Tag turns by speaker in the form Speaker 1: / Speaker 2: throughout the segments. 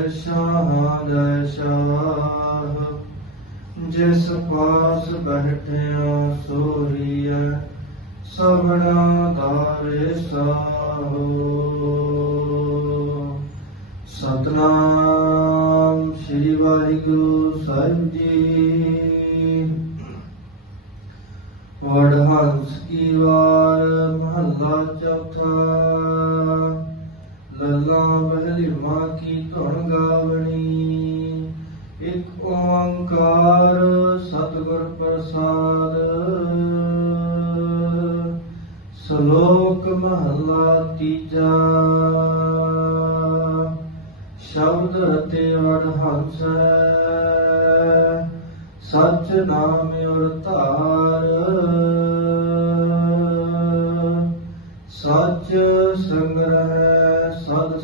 Speaker 1: ਸ਼ਾਹ ਜੈ ਸ਼ਾਹ, ਜਿਸ ਪਾਸ ਬੈਠਿਆ ਸੋਰੀਐ, ਸਭਨਾ ਦਾਰੇ ਸਾਹੋ ਸਤਨਾਮ ਸ੍ਰੀ ਵਾਹਿਗੁਰੂ ਸਾਹਿਬ ਜੀ। ਵਡਹੰਸ ਕੀ ਵਾਰ ਮਹੱਲਾ ਚੌਥਾ। ਲੱਲਾ ਬਹਿਲੀ ਮਾਂ ਕੀ ਧੁਨ ਗਾਵਣੀ। ਇੱਕ ਓੰਕਾਰ ਸਤਿਗੁਰ ਪ੍ਰਸਾਦ। ਸ਼ਲੋਕ ਮਹੱਲਾ ਤੀਜਾ। ਸ਼ਬਦ ਰਤੇ ਵਡਹੰਸ ਹੰਸ ਸਚ ਨਾਮ ਔਰ ਧਾਰ ਸਚ ਸੰਗ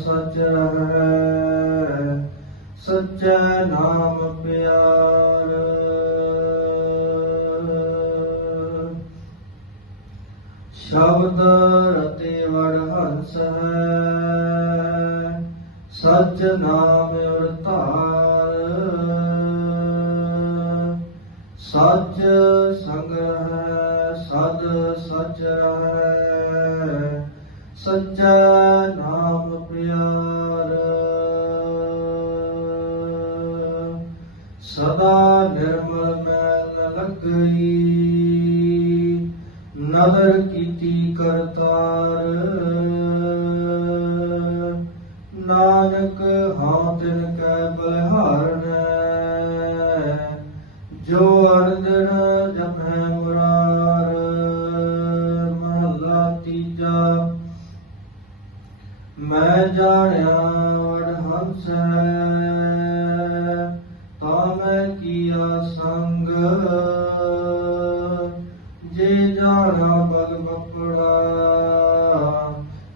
Speaker 1: ਸਚ ਰਹਿ ਸਚੈ ਨਾਮ ਪਿਆਰ। ਸ਼ਬਦ ਰਤੇ ਵਡ ਹੰਸ ਹੈ, ਸਚ ਨਾਮ ਔਰ ਧਾਰ। ਸਚ ਸੰਗ ਹੈ, ਸਦ ਸਚ ਹੈ, ਸਚਾ ਸਦਾ ਨਿਰਮਲ ਮੈਲ ਨ ਲੱਗਈ ਨਦਰ ਕੀਤੀ ਕਰਤਾਰ। ਨਾਨਕ ਹਾਂ ਤਿਨ ਕੈ ਬਲਿਹਾਰਨੈ ਜੋ ਅਰਦਨ ਜਪੈ ਮੁਰਾਰ। ਮਹੱਲਾ ਤੀਜਾ। ਮੈਂ ਜਾਣਿਆ ਜੇ ਜਾਣਾ ਬਗ ਬਪੜਾ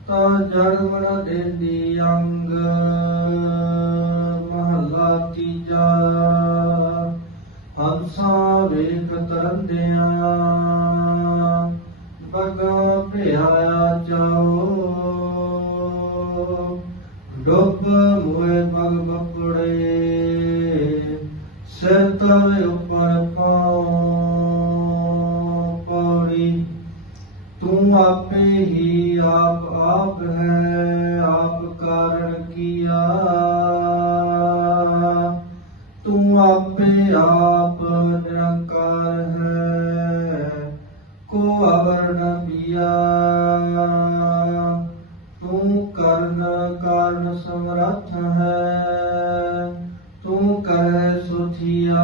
Speaker 1: ਤਾਂ ਜਨਮ ਨ ਅੰਗ। ਮਹੱਲਾ ਤੀਜਾ, ਹੰਸਾਂ ਵੇਖ ਤਰੰਦਿਆਂ। ਬਗਾ ਭਿਆਇਆ ਜਾਓ ਡੁੱਬ ਮੋਏ ਬਗ ਬਪੜੇ ਸਿਰ ਤਲ ਉੱਪਰ ਪਾਉ। आपे ही आप आप हैं, आप कारण किया। तू आपे आप निरंकार है, को अवर्ण दिया तू कर्ण, कारण समर्थ है तू कह सुथिया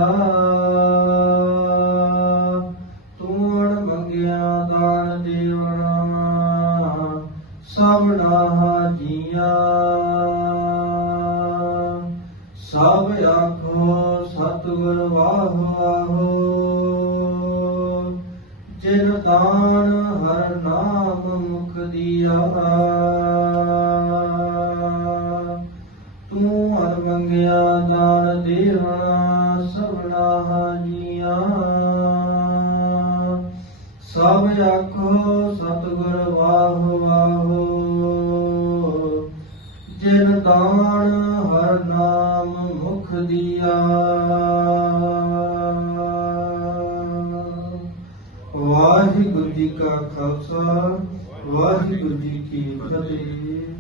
Speaker 1: ਸਭ ਆਖੋ, ਸਤਿਗੁਰ ਵਾਹੋ ਆਹੋ ਜਿਨ ਦਾਨ ਹਰ ਨਾਮ ਮੁਖ ਦੀਆ। ਤੂੰ ਹਰ ਮੰਗਿਆ ਦਾਨ ਦੇਵਣਾ ਸਭਨਾ ਜੀਆਂ ਸਭ ਆਖੋ, ਸਤਿਗੁਰ ਵਾਹੋ ਜਿਨ ਹਰ ਨਾਮ ਮੁਖ ਦੀਆ। ਵਾਹਿਗੁਰੂ ਜੀ ਕਾ ਖਾਲਸਾ ਵਾਹਿਗੁਰੂ ਜੀ ਕੀ ਫਤਿਹ।